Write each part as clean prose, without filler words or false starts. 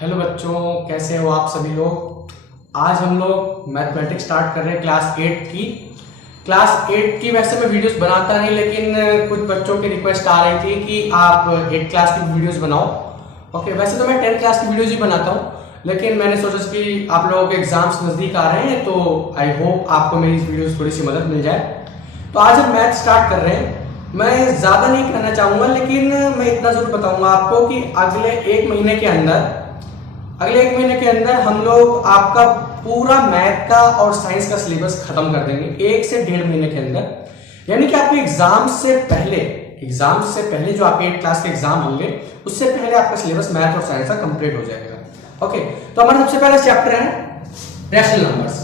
Hello बच्चों, कैसे हो आप सभी लोग। आज हम लोग मैथमेटिक्स स्टार्ट कर रहे हैं क्लास 8 की। वैसे मैं वीडियोस बनाता नहीं, लेकिन कुछ बच्चों की रिक्वेस्ट आ रही थी कि आप 8 क्लास की वीडियोस बनाओ। ओके, वैसे तो मैं 10 क्लास की वीडियोस ही बनाता हूँ, लेकिन मैंने सोचा कि आप लोगों के एग्जाम्स नज़दीक आ रहे हैं, तो आई होप आपको मेरी इस वीडियो से थोड़ी सी मदद मिल जाए। तो आज हम मैथ स्टार्ट कर रहे हैं। मैं ज़्यादा नहीं कहना चाहूँगा, लेकिन मैं इतना ज़रूर बताऊँगा आपको कि अगले एक महीने के अंदर हम लोग आपका पूरा मैथ का और साइंस का सिलेबस खत्म कर देंगे, 1 से 1.5 महीने के अंदर। यानी कि आपके एग्जाम से पहले जो आपके 8 क्लास के एग्जाम होंगे, उससे पहले आपका सिलेबस मैथ और साइंस का कंप्लीट हो जाएगा। ओके, तो हमारा सबसे पहला चैप्टर है rational numbers.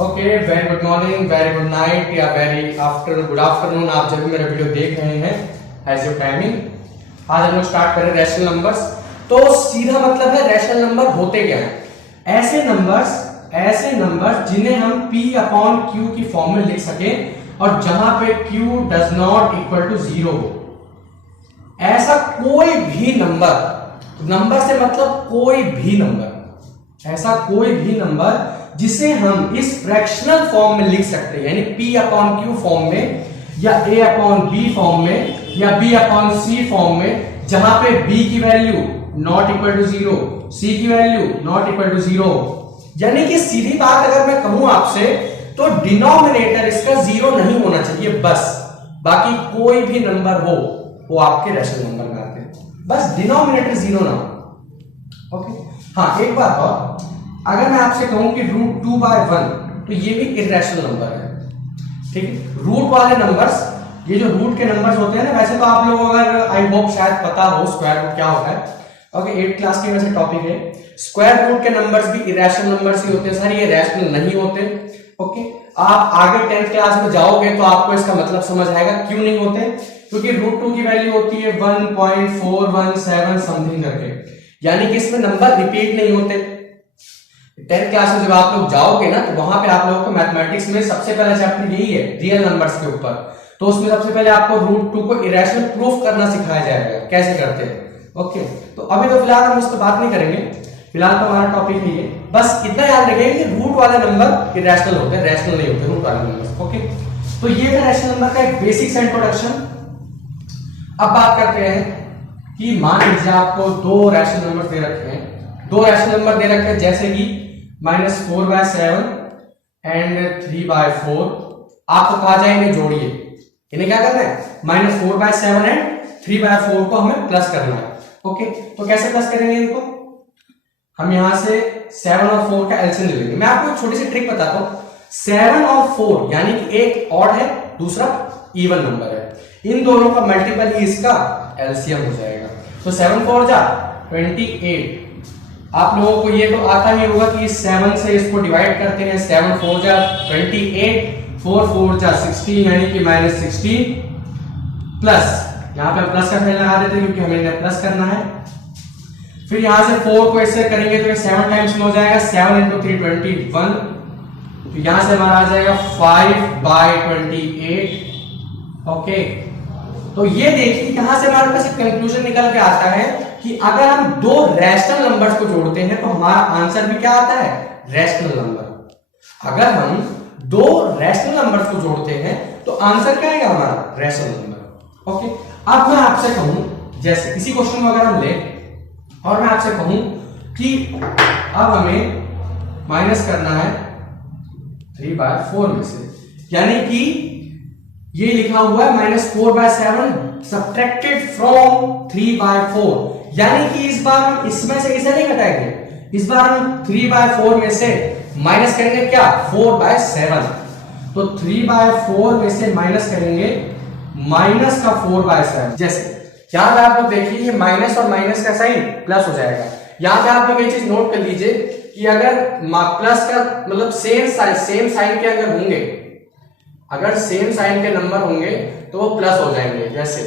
Okay, very good morning, very good night या वेरी आफ्टरनून, गुड आफ्टरनून, आप जब भी मेरा वीडियो देख रहे हैं एज योर टाइमिंग। आज हम लोग स्टार्ट करें रैशनल नंबर्स। तो सीधा मतलब है रैशनल नंबर होते क्या हैं? ऐसे नंबर्स जिन्हें हम P अपॉन Q की फॉर्म में लिख सके और जहां पे Q does not equal to 0 हो। ऐसा कोई भी नंबर से मतलब कोई भी नंबर जिसे हम इस फ्रैक्शनल फॉर्म में लिख सकते हैं, यानी P अपॉन Q फॉर्म में या A अपॉन B फॉर्म में या B अपॉन C फॉर्म में, जहां पे B की value not equal to 0, C की वैल्यू नॉट इक्वल टू 0। यानी कि सीधी बात अगर मैं कहूं आपसे, तो डिनोमिनेटर इसका 0 नहीं होना चाहिए बस। बाकी कोई भी नंबर हो वो आपके रैशनल नंबर में आते हैं, बस डिनोमिनेटर 0 ना हो। ओके, हाँ एक बात और, अगर मैं आपसे कहूं कि √2/1, तो ये भी इर्रेशनल नंबर है। ठीक है, रूट वाले नंबर्स, ये जो रूट के नंबर्स होते हैं ना, वैसे तो आप लोगों को अगर आई होप शायद पता हो स्क्वायर रूट क्या होता है। ओके, 8 क्लास के वैसे टॉपिक है। स्क्वायर रूट के नंबर्स भी इरेशनल नंबर्स ही होते हैं सर, ये रैशनल नहीं होते। ओके, आप आगे 10th क्लास में जाओगे तो आपको इसका मतलब समझ आएगा क्यों नहीं होते। क्योंकि √2 की वैल्यू होती है 1.417 समथिंग करके, यानी कि इसमें नंबर रिपीट नहीं होते। 10th क्लास में जब आप लोग जाओगे ना, तो वहां पे आप लोगों को मैथमेटिक्स में सबसे पहला चैप्टर यही है, रियल नंबर्स के ऊपर। तो उसमें सबसे पहले आपको √2 को इरेशनल प्रूफ करना सिखाया जाएगा, कैसे करते हैं। ओके, तो अभी तो फिलहाल हम उस पर बात नहीं करेंगे, फिलहाल तो हमारा टॉपिक है ये। बस इतना याद रखिए कि रूट वाले नंबर इरेशनल होते हैं, रैशनल नहीं होते रूट वाले नंबर। ओके, तो ये था रैशनल नंबर का एक बेसिक सा इंट्रोडक्शन। अब बात करते हैं कि मान लीजिए आपको दो रैशनल नंबर दे रखे हैं, जैसे कि -4/7 एंड 3/4। आपको कहा जाए इन्हें जोड़िए। इन्हें क्या करना है? -4/7 एंड 3/4 को हमें प्लस करना है। ओके, तो कैसे प्लस करेंगे इनको? हम यहां से 7 और 4 का एलसीएम ले लेंगे। मैं आपको एक छोटी सी ट्रिक बताता हूं। 7 और 4 यानी कि एक ऑड है, दूसरा इवन नंबर है, इन दोनों का मल्टीपल ही इसका एलसीएम हो जाएगा। तो 7 4 जा 28। आप लोगों को ये तो आता ही होगा कि 7 से इसको डिवाइड करते हैं, 7 4 जा 28, 4 4 जा 16, यानी कि -16 प्लस, यहां पे हम प्लस का साइन लगा देते हैं क्योंकि हमें इन्हें प्लस करना है। फिर यहां से 4 को ऐसे करेंगे तो ये 7 टाइम्स में हो जाएगा, 7 × 3 21। तो यहां से हमारा आ जाएगा 5/28। ओके, तो ये देखिए यहां से हमारे पास एक कंक्लूजन निकल के आता है कि अगर हम दो रैशनल नंबर्स को जोड़ते हैं तो हमारा आंसर भी क्या आता है? Rational number. अगर हम दो रैशनल नंबर्स को जोड़ते हैं तो आंसर क्या आएगा हमारा? Rational number. ओके, अब मैं आपसे कहूं, जैसे इसी क्वेश्चन में अगर हम ले और मैं आपसे कहूं कि अब हमें माइनस करना है 3/4 में से, यानी कि ये लिखा हुआ है -4/7 सब्ट्रैक्टेड फ्रॉम 3/4, यानी कि इस बार हम इसमें से इसे नहीं घटाएंगे, इस बार हम 3/4 में से माइनस करेंगे क्या? 4/7। तो 3/4 में से माइनस करेंगे माइनस का 4/7। जैसे यहां पे आप लोग देखिए, ये माइनस और माइनस का साइन प्लस हो जाएगा। यहां पे आप लोग ये चीज नोट कर लीजिए कि अगर प्लस का मतलब सेम साइन के अगर होंगे, अगर सेम साइन के नंबर होंगे तो वो प्लस हो जाएंगे। जैसे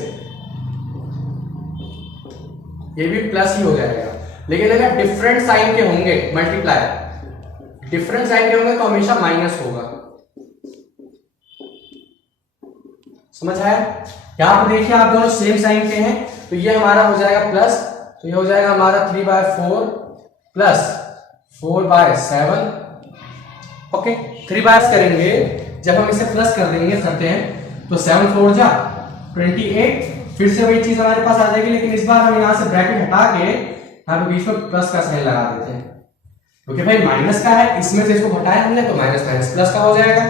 ये भी प्लस ही हो जाएगा, लेकिन अगर डिफरेंट साइन के होंगे, मल्टीप्लाई डिफरेंट साइन के होंगे तो हमेशा माइनस होगा। समझ आया? यहां पर देखिए आप दोनों सेम साइन के हैं, तो ये हमारा हो जाएगा प्लस, तो ये हो जाएगा हमारा 3/4 प्लस 4/7। ओके, 3 बार्स करेंगे, जब हम इसे प्लस कर देंगे करते हैं तो 7 4 जा 28, फिर से वही चीज हमारे पास आ जाएगी, लेकिन इस बार हम यहाँ से ब्रैकेट हटा के यहाँ पे बीच में प्लस का साइन लगा देते हैं, क्योंकि भाई माइनस का है, इसमें से इसको हटाया हमने तो माइनस माइनस प्लस का हो जाएगा।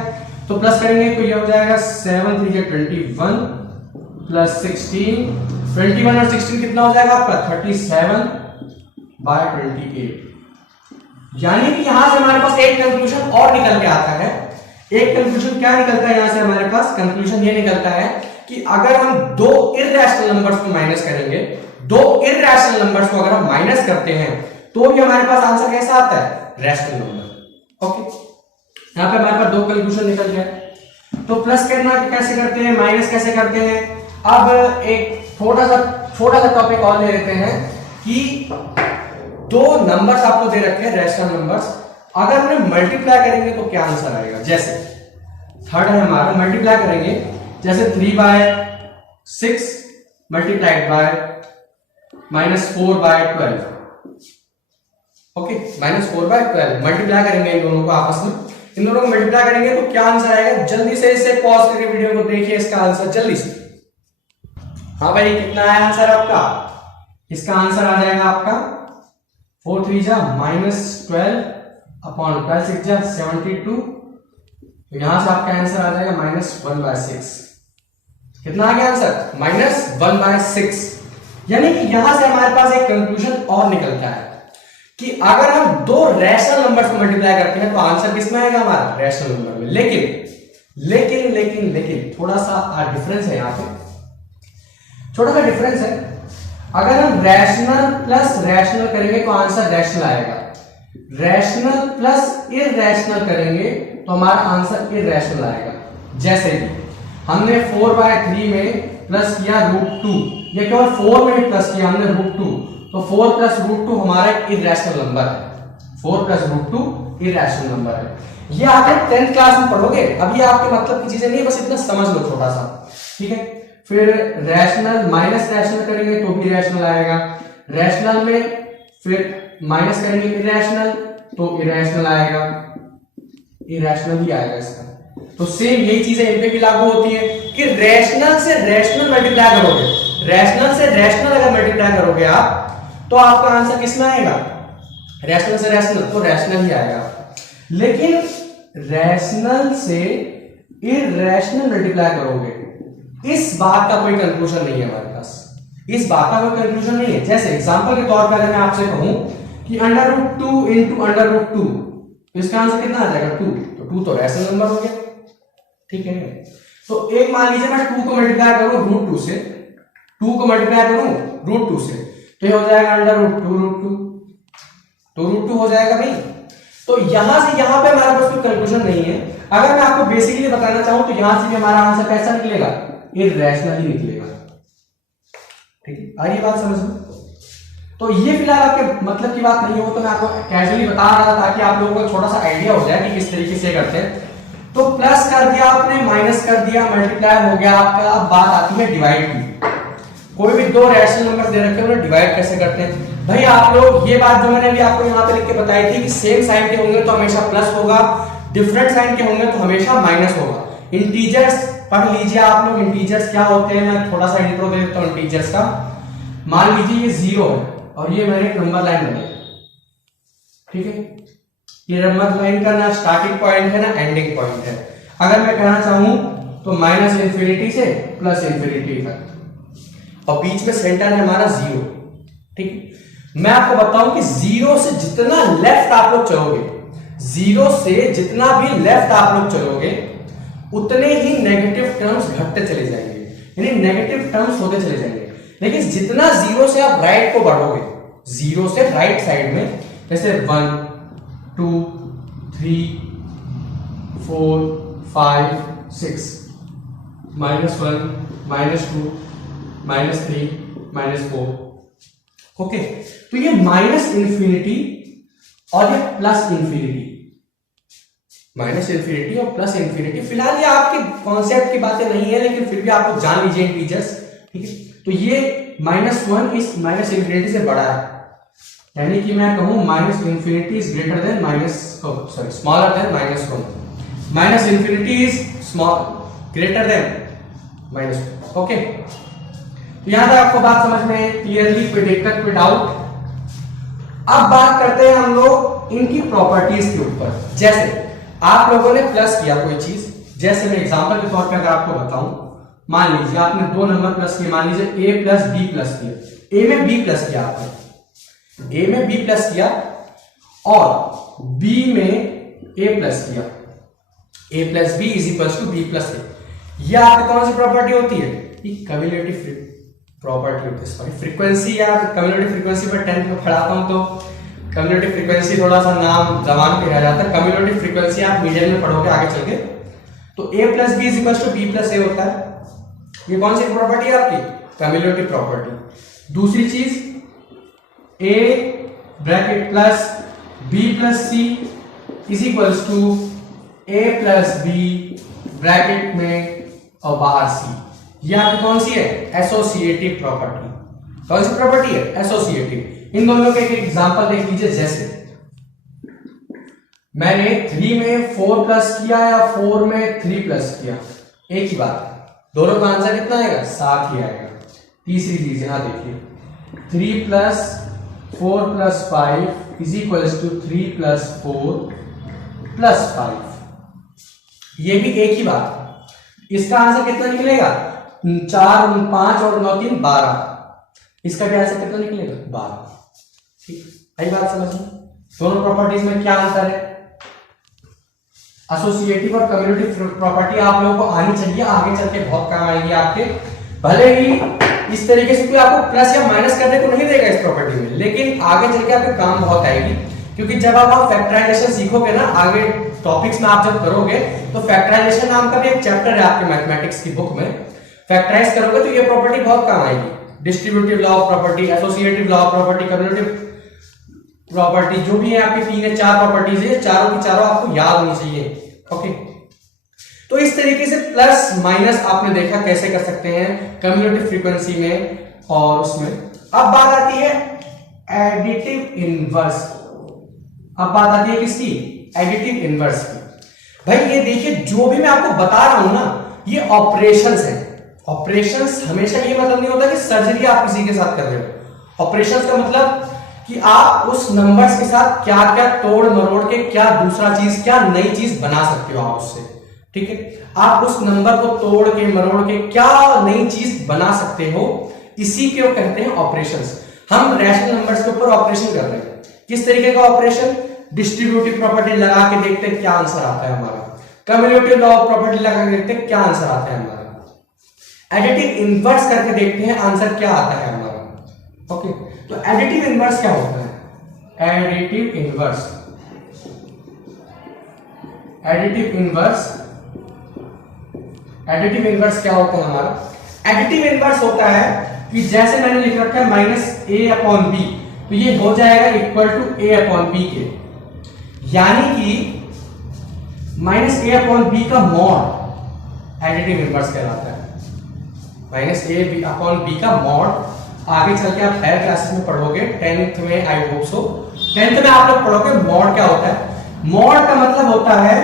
तो प्लस करेंगे तो ये हो जाएगा 7 3 21 प्लस 16, 21 और 16 कितना हो जाएगा आपका 37/28। यानी कि यहां से हमारे पास एक कंक्लूजन और निकल के आता है। एक कंक्लूजन क्या निकलता है यहां से हमारे पास? कंक्लूजन ये निकलता है कि अगर हम दो इर्रेशनल नंबर्स को माइनस करेंगे, दो इर्रेशनल नंबर्स को अगर हम माइनस करते हैं तो भी हमारे पास आंसर कैसा आता है? Rational number. ओके, यहां पे हमारे पास दो कंक्लूजन निकल गया। तो प्लस करना कैसे करते हैं, माइनस कैसे करते हैं? अब एक छोटा सा टॉपिक और ले लेते हैं कि दो नंबर्स आपको दे रखे हैं रैशनल नंबर्स, अगर उन्हें मल्टीप्लाई करेंगे तो क्या आंसर आएगा? जैसे थर्ड है हमारा, मल्टीप्लाई करेंगे जैसे 3/6 मल्टीप्लाइड बाय -4/12। ओके, -4/12 मल्टीप्लाई करेंगे इन दोनों को आपस में, इन दोनों को मल्टीप्लाई करेंगे तो क्या आंसर आएगा? जल्दी से इसे पॉज करके वीडियो को देखिए, इसका आंसर जल्दी से। हाँ भाई, कितना आया आंसर आपका? इसका आंसर आ जाएगा आपका 4 3 जा -12 अपॉन 12 6 जा 72। तो यहां से आपका आंसर आ जाएगा -1/6। कितना आ गया आंसर? -1/6। यानी कि यहां से हमारे पास एक कंक्लूजन और निकलता है कि अगर हम दो रैशनल नंबर्स को मल्टीप्लाई करते हैं तो आंसर किसमें आएगा? हमारा रैशनल नंबर में। लेकिन थोड़ा सा डिफरेंस है, यहां पे छोटा सा डिफरेंस है। अगर हम रैशनल प्लस रैशनल करेंगे तो आंसर रैशनल आएगा, रैशनल प्लस इररैशनल करेंगे तो हमारा आंसर इररैशनल आएगा। जैसे कि हमने 4/3 में प्लस किया √2, ये केवल 4 में ही प्लस किया हमने √2, तो 4 + √2 हमारा इररैशनल नंबर है। 4 + √2 इररैशनल नंबर है। ये आप 10th क्लास में पढ़ोगे, अभी आपके मतलब की चीजें नहीं, बस इतना समझ लो थोड़ा सा, ठीक है। फिर रैशनल माइनस रैशनल करेंगे तो भी रैशनल आएगा, रैशनल में फिर माइनस करेंगे इररैशनल तो इररैशनल आएगा, इररैशनल ही आएगा इसका। तो सेम यही चीजें इन पे भी लागू होती है कि रैशनल से रैशनल मल्टीप्लाई करोगे, रैशनल से रैशनल अगर मल्टीप्लाई करोगे आप तो आपका आंसर किसमें आएगा? रैशनल से रैशनल, तो रैशनल ही आएगा। लेकिन रैशनल से इररैशनल मल्टीप्लाई करोगे, इस बात का कोई कंक्लूजन नहीं है हमारे पास, इस बात का कोई कंक्लूजन नहीं है। जैसे एग्जांपल के तौर पर अगर मैं आपसे कहूं कि √2 × √2, इसका आंसर कितना आ जाएगा? 2। तो 2 तो रैशनल नंबर हो गया, ठीक है। तो एक मान लीजिए मैं 2 को मल्टीप्लाई करूं √2 से, 2 को मल्टीप्लाई करूं √2 से, तो ये हो जाएगा √2 तो √2 हो जाएगा भाई। तो यहां से यहां पे हमारे पास कोई कंक्लूजन नहीं है। अगर मैं आपको बेसिकली बताना चाहूं तो यहां से भी हमारा आंसर कैसा निकलेगा? इररैशनल ही निकलेगा, ठीक है। आइए बात समझ लो। तो ये फिलहाल आपके मतलब की बात नहीं हो, तो मैं आपको कैजुअली बता रहा था ताकि आप लोगों को थोड़ा सा आइडिया हो जाए कि किस तरीके से करते हैं। तो प्लस कर दिया आपने, माइनस कर दिया, मल्टीप्लाई हो गया आपका। अब बात आती है डिवाइड की। कोई भी दो रैशनल नंबर दे रखे हैं उन्हें डिवाइड कैसे करते हैं भाई? आप लोग ये बात जो मैंने अभी आपको यहाँ पे लिख के बताई थी कि सेम साइन के होंगे तो हमेशा प्लस होगा, डिफरेंट साइन के होंगे तो हमेशा माइनस होगा। इंटीजर्स पढ़ लीजिए आप लोग, इंटीजर्स क्या होते हैं, मैं थोड़ा सा इंट्रो दे देता हूं इंटीजर्स का। मान लीजिए ये 0 है और ये मैंने एक नंबर लाइन बनाई, ठीक है। ये नंबर लाइन का ना स्टार्टिंग पॉइंट है ना एंडिंग पॉइंट है। अगर मैं कहना चाहूं तो -∞ से +∞ तक, और बीच में सेंटर है हमारा 0, ठीक। मैं आपको बताऊं कि 0 से जितना लेफ्ट आप लोग चलोगे, 0 से जितना भी लेफ्ट आप लोग चलोगे उतने ही नेगेटिव टर्म्स घटते चले जाएंगे, यानी नेगेटिव टर्म्स होते चले जाएंगे। लेकिन जितना 0 से आप राइट को बढ़ोगे, 0 से राइट साइड में, जैसे 1 2 3 4 5 6 -1 -2 -3 -4, ओके। तो ये -∞ और ये +∞, -∞ और +∞, फिलहाल ये आपके कॉन्सेप्ट की बातें नहीं है, लेकिन फिर भी आप लोग जान लीजिए इंटीजर्स, ठीक है। तो ये -1 इस -∞ से बड़ा है, यानी कि मैं कहूं minus infinity is greater than smaller than -1, minus infinity is greater than -1। Okay, तो यहां तक आपको बात समझ में क्लियरली, कोई दिक्कत कोई डाउट? अब बात करते हैं हम लोग इनकी प्रॉपर्टीज के ऊपर। जैसे आप लोगों ने प्लस किया कोई चीज, जैसे मैं एग्जांपल के तौर पे अगर आपको बताऊं, मान लीजिए आपने 2 नंबर प्लस किए, मान लीजिए a प्लस b प्लस किया, a में b प्लस किया आपने, a में b प्लस किया और b में a प्लस किया, a plus b is equal to b plus a। यह आपकी कौन सी प्रॉपर्टी होती है? ये कम्युलेटिव प्रॉपर्टी होती है, सॉरी फ्रीक्वेंसी, या कम्युलेटिव फ्रीक्वेंसी पर 10th में पढ़ाता हूं तो कम्युलेटिव फ्रीक्वेंसी थोड़ा सा नाम जबान पे रह जाता है। कम्युलेटिव फ्रीक्वेंसी आप मीडियम में पढ़ोगे आगे चल के, तो a plus b is equal to b plus a होता है। ये कौन सी प्रॉपर्टी है आपकी? Cumulative property. दूसरी चीज a bracket plus b plus c is equal to a plus b bracket में और बाहर c। ये आपकी कौन सी है? Associative property. कौन सी प्रॉपर्टी है? एसोसिएटिव। इन दोनों के एक एग्जांपल देख लीजिए। जैसे मैंने 3 में 4 प्लस किया या 4 में 3 प्लस किया, एक ही बात है, दोनों का आंसर कितना आएगा? 7 ही आएगा। तीसरी चीज यहां देखिए, 3 plus 4 plus 5 is equal to 3 plus 4 plus 5। ये भी एक ही बात है। इसका आंसर कितना निकलेगा? 4 5 और 9 3 12। इसका भी आंसर कितना निकलेगा? 12। ठीक, आई बात समझ में? दोनों प्रॉपर्टीज में क्या आंसर है? एसोसिएटिव और कम्युलेटिव प्रॉपर्टी आप लोगों को आनी चाहिए, आगे चल के बहुत काम आएगी आपके। भले ही इस तरीके से कोई आपको प्लस या माइनस करने को नहीं देगा इस प्रॉपर्टी में, लेकिन आगे चल के आपके काम बहुत आएगी। क्योंकि जब आप फैक्टराइजेशन सीखोगे ना आगे टॉपिक्स में, आप जब करोगे तो फैक्टराइजेशन नाम का भी एक चैप्टर है आपके मैथमेटिक्स की बुक में, फैक्टराइज करोगे तो ये प्रॉपर्टी बहुत काम आएगी। Distributive law of property, associative law of property, cumulative property, जो भी है आपकी 3 या 4 प्रॉपर्टीज है, चारों की चारों आपको याद होनी चाहिए। ओके, तो इस तरीके से प्लस माइनस आपने देखा कैसे कर सकते हैं कम्युलेटिव फ्रीक्वेंसी में और उसमें। अब बात आती है एडिटिव इनवर्स। अब बात आती है किसकी? एडिटिव इनवर्स की। भाई ये देखिए, जो भी मैं आपको बता रहा हूं ना, ये ऑपरेशंस हैं। ऑपरेशंस हमेशा ये मतलब नहीं होता कि सर्जरी आप किसी के साथ कर रहे हो। ऑपरेशंस का मतलब कि आप उस नंबर्स के साथ क्या क्या तोड़ मरोड़ के क्या दूसरा चीज, क्या नई चीज बना सकते हो आप उससे। ठीक है, आप उस नंबर को तोड़ के मरोड़ के क्या नई चीज बना सकते हो, इसी को कहते हैं ऑपरेशंस। हम रैशनल नंबर्स के ऊपर ऑपरेशन कर रहे हैं। किस तरीके का ऑपरेशन? डिस्ट्रीब्यूटिव प्रॉपर्टी लगा के देखते हैं क्या आंसर आता है हमारा, कम्युलेटिव लॉ ऑफ प्रॉपर्टी लगा के देखते हैं क्या आंसर आता है हमारा, एडिटिव इनवर्स करके देखते हैं आंसर क्या आता है हमारा। ओके, तो एडिटिव इनवर्स क्या होता है? Additive inverse, additive inverse, additive inverse क्या होता है हमारा? एडिटिव इनवर्स होता है कि जैसे मैंने लिख रखा है माइनस ए अपॉन बी, तो ये हो जाएगा equal to A upon B के, यानी कि माइनस ए अपॉन बी का मॉड एडिटिव इनवर्स कहलाता है। माइनस ए अपॉन बी का मॉड आगे चल के आप हायर क्लासेस में पढ़ोगे, 10th में, आई होप सो 10th में आप लोग पढ़ोगे मॉड क्या होता है। मॉड का मतलब होता है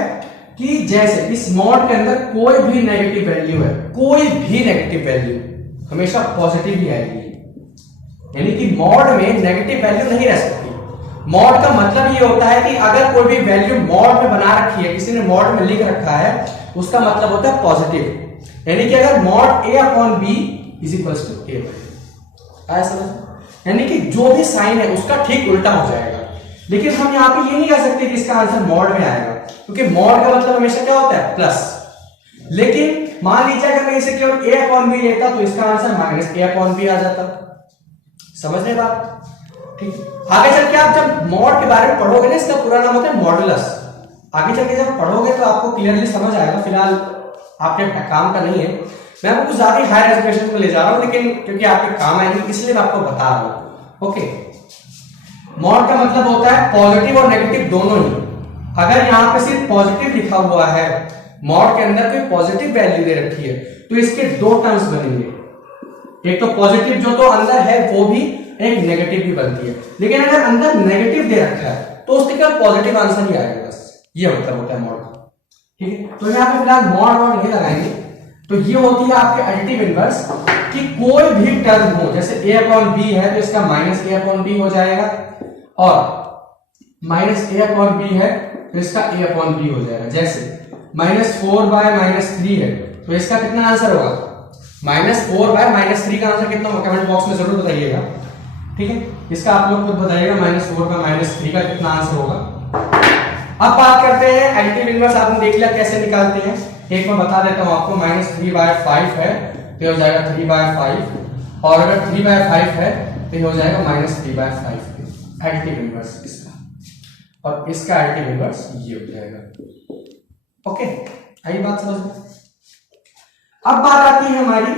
कि जैसे इस मॉड के अंदर कोई भी नेगेटिव वैल्यू है, कोई भी नेगेटिव वैल्यू हमेशा पॉजिटिव ही आएगी, यानी कि मॉड में नेगेटिव वैल्यू नहीं रह सकती। मॉड का मतलब ये होता है कि अगर कोई भी वैल्यू मॉड में बना रखी है, किसी ने मॉड में लिख रखा है, उसका मतलब होता है पॉजिटिव। यानी कि अगर mod A upon B is equal to A, आया समझ? यानी कि जो भी साइन है उसका ठीक उल्टा हो जाएगा। लेकिन हम यहाँ पे ये नहीं कह सकते कि इसका आंसर मॉड में आएगा, क्योंकि मॉड का मतलब हमेशा क्या होता है? प्लस। लेकिन मान लीजिए अगर मैं इसे केवल ए अपॉन बी लेता तो इसका answer minus A upon B आ जाता। समझ रहे बात? ठीक, आगे चल के आप जब मॉड के बारे में पढ़ोगे ना, इसका पूरा नाम होता है मॉडुलस। आगे चल के जब पढ़ोगे तो आपको क्लियरली समझ आएगा, फिलहाल आपके काम का नहीं है, मैं आपको ज्यादा हायर एजुकेशन में ले जा रहा हूं, लेकिन क्योंकि आपके काम आएंगे इसलिए मैं आपको बता रहा हूं। ओके, मॉड का मतलब होता है पॉजिटिव और नेगेटिव दोनों ही। अगर यहाँ पे सिर्फ पॉजिटिव लिखा हुआ है, मॉड के अंदर कोई पॉजिटिव वैल्यू दे रखी है, तो इसके दो टर्म्स बनेंगे। एक तो पॉजिटिव जो तो अंदर है वो भी, एक नेगेटिव भी बनती है। लेकिन अगर अंदर नेगेटिव दे रखा है तो उसके केवल पॉजिटिव आंसर ही आएगा, बस ये मतलब होता है मॉड का। ठीक है, तो यहाँ पे फिलहाल मॉड वॉड नहीं लगाएंगे। तो ये होती है आपके एडिटिव इनवर्स कि कोई भी टर्म हो, जैसे a अपॉन b है तो इसका माइनस a अपॉन b हो जाएगा, और माइनस a अपॉन b है तो इसका a अपॉन b हो जाएगा। जैसे -4/-3 है तो इसका कितना आंसर होगा, -4/-3 का आंसर कितना होगा, कमेंट बॉक्स में जरूर बताइएगा। ठीक है, इसका आप लोग खुद बताइएगा -4/-3 का कितना आंसर होगा। अब बात करते हैं एडिटिव इनवर्स। आपने देख लिया कैसे निकालते हैं, एक मैं बता देता हूं आपको। -3/5 है तो हो जाएगा 3/5, और अगर 3/5 है तो हो जाएगा -3/5 एडिटिव इनवर्स इसका, और इसका एडिटिव इनवर्स ये हो जाएगा। ओके, आई बात समझ में। अब बात आती है हमारी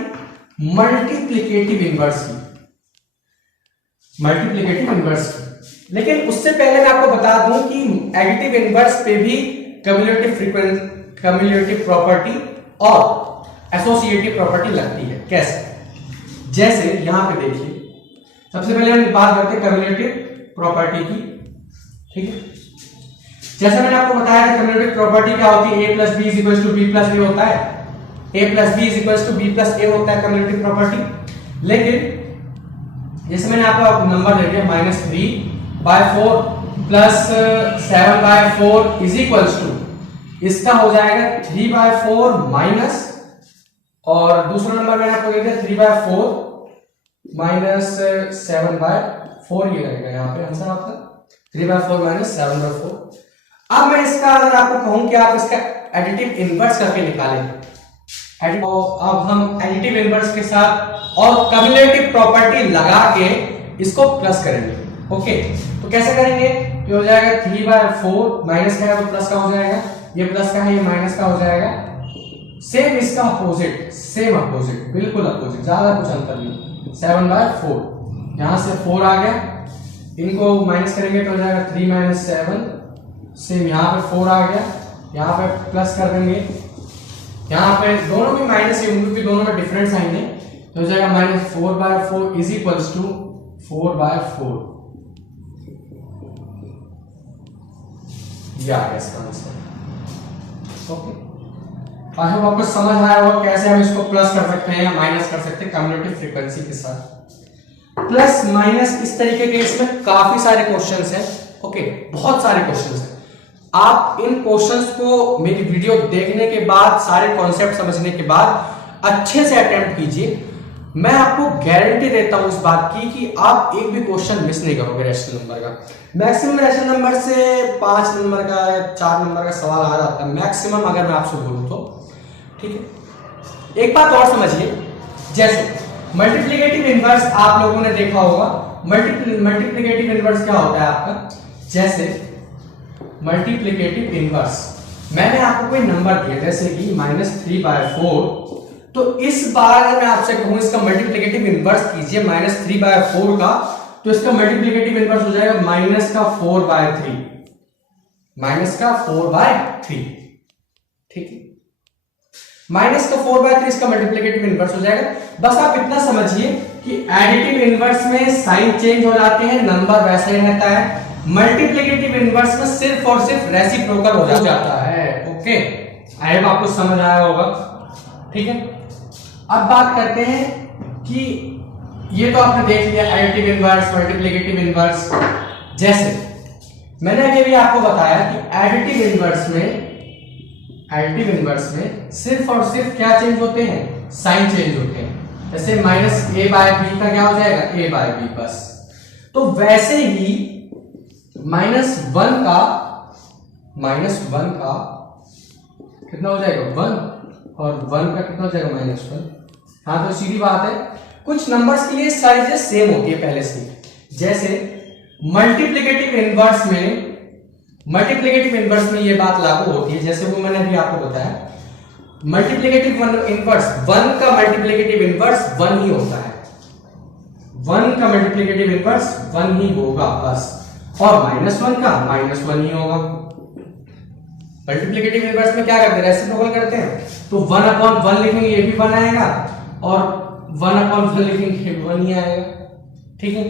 मल्टीप्लिकेटिव इनवर्स की, मल्टीप्लिकेटिव इनवर्स की। लेकिन उससे पहले मैं आपको बता दूं कि एडिटिव इनवर्स पे भी कम्युलेटिव प्रॉपर्टी और एसोसिएटिव प्रॉपर्टी लगती है। कैसे, जैसे यहां पे देखिए, सबसे पहले हम बात करते हैं कम्युलेटिव प्रॉपर्टी की। ठीक है, जैसे मैंने आपको बताया था कम्युलेटिव प्रॉपर्टी क्या होती है, a + b = b + a होता है, a + b = b + a होता है कम्युलेटिव प्रॉपर्टी। लेकिन जैसे मैंने आपको नंबर दे दिया -3/4 + 7/4 = इसका हो जाएगा 3/4 माइनस, और दूसरा नंबर मैंने आपको दे दिया 3/4 - 7/4, ये रहेगा यहाँ पे आंसर आपका 3/4 - 7/4। अब मैं इसका अगर आपको कहूं कि आप इसका एडिटिव इनवर्स करके निकालें, तो अब हम एडिटिव इनवर्स के साथ और कम्युलेटिव प्रॉपर्टी लगा के इसको प्लस करेंगे। ओके, तो कैसे करेंगे, ये हो जाएगा 3/4 माइनस का है तो प्लस का हो जाएगा, ये प्लस का है ये माइनस का हो जाएगा। सेम इसका अपोजिट, सेम अपोजिट, बिल्कुल अपोजिट, ज्यादा कुछ अंतर नहीं। 7/4, यहां से 4 आ गया, इनको माइनस करेंगे तो हो जाएगा 3 - 7। सेम यहाँ पे 4 आ गया, यहाँ पे प्लस कर देंगे, यहाँ पे दोनों भी माइनस ही होंगे क्योंकि दोनों में डिफरेंट साइन है, तो हो जाएगा -4/4 = 4/4। ये आ गया इसका आंसर। ओके, आई होप आपको समझ आया होगा कैसे हम इसको प्लस कर सकते हैं या माइनस कर सकते हैं कम्युलेटिव फ्रीक्वेंसी के साथ। प्लस माइनस इस तरीके के इसमें काफी सारे क्वेश्चंस हैं। ओके, बहुत सारे क्वेश्चंस हैं। आप इन क्वेश्चंस को मेरी वीडियो देखने के बाद, सारे कॉन्सेप्ट समझने के बाद अच्छे से अटेम्प्ट कीजिए। मैं आपको गारंटी देता हूं इस बात की कि आप एक भी क्वेश्चन मिस नहीं करोगे रैशनल नंबर का। मैक्सिमम रैशनल नंबर से 5 नंबर का या 4 नंबर का सवाल आ जाता है मैक्सिमम, अगर मैं आपसे बोलूं तो। ठीक है, एक बात और समझिए, जैसे मल्टीप्लिकेटिव इनवर्स आप लोगों ने देखा होगा। मल्टीप्लिकेटिव इनवर्स क्या होता है आपका, जैसे मल्टीप्लिकेटिव इनवर्स मैंने आपको कोई नंबर दिया जैसे कि -3/4, तो इस बार अगर मैं आपसे कहूं इसका मल्टीप्लिकेटिव इनवर्स कीजिए -3/4 का, तो इसका मल्टीप्लिकेटिव इनवर्स हो जाएगा -4/3, -4/3। ठीक है, -4/3 इसका मल्टीप्लिकेटिव इनवर्स हो जाएगा। बस आप इतना समझिए कि एडिटिव इनवर्स में साइन चेंज हो जाते हैं, नंबर वैसा ही रहता है। मल्टीप्लिकेटिव इनवर्स में सिर्फ और सिर्फ रेसिप्रोकल हो जाता है। ओके, आई होप आपको समझ आया होगा। ठीक है, अब बात करते हैं कि ये तो आपने देख लिया एडिटिव इनवर्स, मल्टीप्लिकेटिव इनवर्स। जैसे मैंने अभी आपको बताया कि एडिटिव इनवर्स में सिर्फ और सिर्फ क्या चेंज होते हैं, साइन चेंज होते हैं। जैसे -a/b का क्या हो जाएगा, a/b बस। तो वैसे ही -1 का कितना हो जाएगा 1, और 1 का कितना हो जाएगा -1। हाँ, तो सीधी बात है, कुछ नंबर्स के लिए सारी चीजें सेम होती है पहले से। जैसे मल्टीप्लिकेटिव इनवर्स में ये बात लागू होती है, जैसे वो मैंने अभी आपको बताया। मल्टीप्लिकेटिव इनवर्स 1 का मल्टीप्लिकेटिव इनवर्स 1 ही होता है, 1 का मल्टीप्लिकेटिव इनवर्स 1 ही होगा बस, और -1 का -1 ही होगा। मल्टीप्लिकेटिव इनवर्स में क्या करते हैं, रेसिप्रोकल करते हैं, तो 1/1 लिखेंगे ये भी 1 आएगा, और 1/1 लिखेंगे 1 ही आएगा। ठीक है,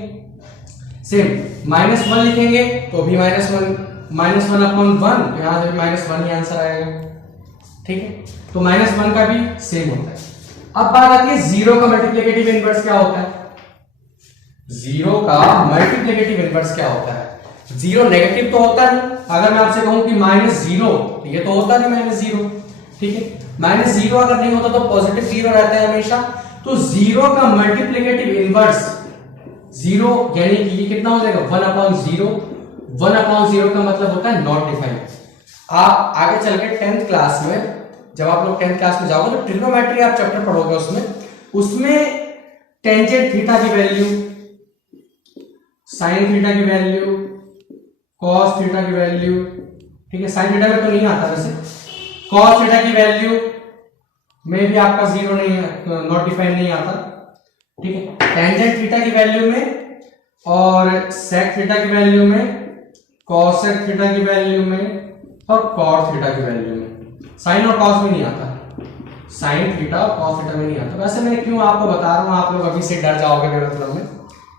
सेम -1 लिखेंगे तो भी -1 अपॉन 1, यहां से -1 ही आंसर आएगा, ठीक है। तो -1 का भी सेम होता है। अब बात आती है जीरो का मल्टीप्लिकेटिव इनवर्स क्या होता है। जीरो का मल्टीप्लिकेटिव इनवर्स क्या होता है। जीरो नेगेटिव तो होता नहीं, अगर मैं आपसे कहूं कि -0, ये तो होता नहीं -0, ठीक है। -0 अगर नहीं होता तो पॉजिटिव 0 रहता है हमेशा। तो जीरो का मल्टीप्लिकेटिव इनवर्स 0 यानी कि ये कितना हो जाएगा 1/0। 1/0 का मतलब होता है नॉट डिफाइंड। आप आगे चल के 10th क्लास में, जब आप लोग 10th क्लास में जाओगे तो ट्रिग्नोमेट्री आप चैप्टर पढ़ोगे, उसमें टेंजेंट थीटा की वैल्यू, साइन थीटा की वैल्यू, कॉस थीटा की वैल्यू, ठीक है। साइन थीटा में तो नहीं आता वैसे, कॉस थीटा की वैल्यू में भी आपका 0 नहीं है, नॉट डिफाइंड नहीं आता, ठीक है। टेंजेंट थीटा की वैल्यू में और सेक थीटा की वैल्यू में, कॉसेक थीटा की वैल्यू में और कॉट थीटा की वैल्यू में। साइन और कॉस में नहीं आता, साइन थीटा और कॉस थीटा में नहीं आता। वैसे मैं क्यों आपको बता रहा हूं, आप लोग अभी से डर जाओगे मेरे मतलब में,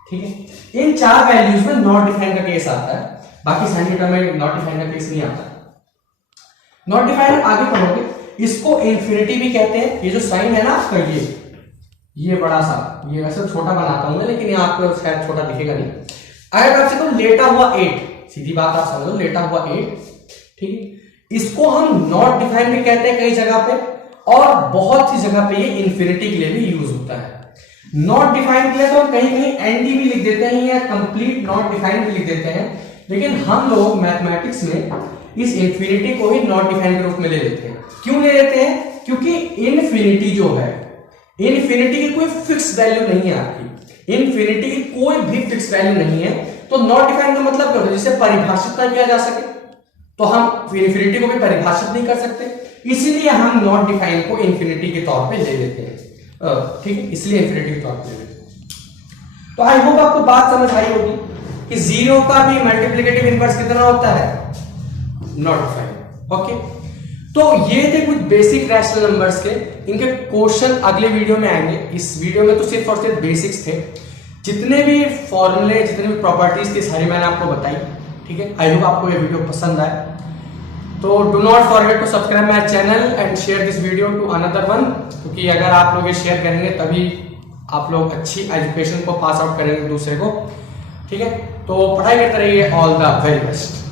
ठीक है। इन 4 वैल्यूज में नॉट डिफाइंड का केस आता है, बाकी साइन थीटा में नॉट डिफाइंड का केस नहीं आता। नॉट डिफाइंड आगे पढ़ोगे, इसको इंफिनिटी भी कहते हैं। ये जो साइन है ना आपका, ये बड़ा सा, ये वैसे छोटा बनाता हूं मैं, लेकिन ये आपको शायद छोटा दिखेगा नहीं। अगर आपसे कहूं लेटा हुआ 8, सीधी बात आप समझो, लेटा हुआ 8, ठीक है। इसको हम नॉट डिफाइंड भी कहते हैं कई जगह पे, और बहुत सी जगह पे ये इंफिनिटी के लिए भी यूज होता है। नॉट डिफाइंड के लिए तो कहीं कहीं एनडी भी लिख देते हैं या कंप्लीट नॉट डिफाइंड भी लिख देते हैं, लेकिन हम लोग मैथमेटिक्स में इस इंफिनिटी को ही नॉट डिफाइंड के रूप में ले लेते हैं। क्यों ले लेते हैं? क्योंकि इनफिनिटी जो है, इनफिनिटी की कोई फिक्स वैल्यू नहीं है आपकी, इनफिनिटी की कोई भी फिक्स वैल्यू नहीं है। तो नॉट डिफाइंड का मतलब क्या होता है, जिसे परिभाषित ना किया जा सके, तो हम इनफिनिटी को भी परिभाषित नहीं कर सकते, इसीलिए हम नॉट डिफाइंड को इनफिनिटी के तौर पे ले लेते हैं, ठीक है, इसलिए इनफिनिटी के तौर पे ले लेते हैं। तो आई होप आपको बात समझ आई होगी कि जीरो का भी मल्टीप्लिकेटिव इनवर्स कितना होता है, नॉट डिफाइंड। ओके, तो ये थे कुछ बेसिक रैशनल नंबर्स के, इनके क्वेश्चन अगले वीडियो में आएंगे। इस वीडियो में तो सिर्फ और सिर्फ बेसिक्स थे, जितने भी फॉर्मूले, जितने भी प्रॉपर्टीज थी सारी मैंने आपको बताई, ठीक है। आई होप आपको ये वीडियो पसंद आए, तो do not forget to subscribe my channel and share this video to another one, क्योंकि अगर आप लोग ये शेयर करेंगे तभी आप लोग अच्छी एजुकेशन को पास आउट करेंगे दूसरे को, ठीक है। तो पढ़ाई करते रहिए, ऑल द वेरी बेस्ट।